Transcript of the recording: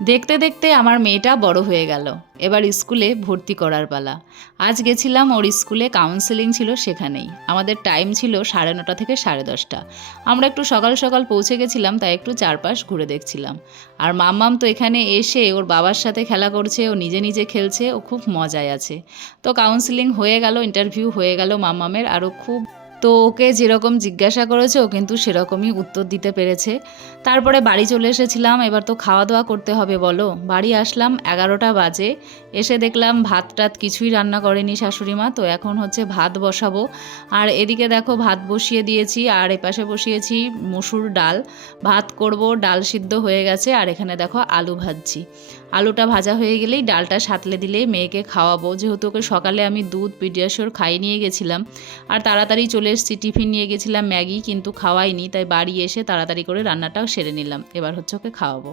দেখতে দেখতে আমার মেয়েটা বড় হয়ে গেল, এবার স্কুলে ভর্তি করার পালা। আজ গেছিলাম ওর স্কুলে, কাউন্সেলিং ছিল সেখানেই। আমাদের টাইম ছিল 9:30 থেকে 10:30। আমরা একটু সকাল সকাল পৌঁছে গেছিলাম, তাই একটু চারপাশ ঘুরে দেখছিলাম। আর মাম্মাম তো এখানে এসে ওর বাবার সাথে খেলা করছে, ও নিজে নিজে খেলছে, ও খুব মজায় আছে। তো কাউন্সেলিং হয়ে গেল, ইন্টারভিউ হয়ে গেল মাম্মামের, আরও খুব। তো ওকে যেরকম জিজ্ঞাসা করেছে ও কিন্তু সেরকমই উত্তর দিতে পেরেছে। তারপরে বাড়ি চলে এসেছিলাম, এবার তো খাওয়া দাওয়া করতে হবে বলো। বাড়ি আসলাম 11টা বাজে, এসে দেখলাম ভাত টাত কিছুই রান্না করেনি শাশুড়ি মা, তো এখন হচ্ছে ভাত বসাবো। আর এদিকে দেখো ভাত বসিয়ে দিয়েছি, আর এপাশে বসিয়েছি মসুর ডাল। ভাত করব, ডাল সিদ্ধ হয়ে গেছে, আর এখানে দেখো আলু ভাজছি। আলুটা ভাজা হয়ে গেলেই ডালটা সাঁতলে দিলেই মেয়েকে খাওয়াবো, যেহেতু ওকে সকালে আমি দুধ পিডিয়াশোর খাইয়ে নিয়ে গেছিলাম। আর তাড়াতাড়ি চলে এসেছি, টিফিন নিয়ে গেছিলাম ম্যাগি, কিন্তু খাওয়াইনি, তাই বাড়ি এসে তাড়াতাড়ি করে রান্নাটাও সেরে নিলাম। এবার হচ্ছে ওকে খাওয়াবো।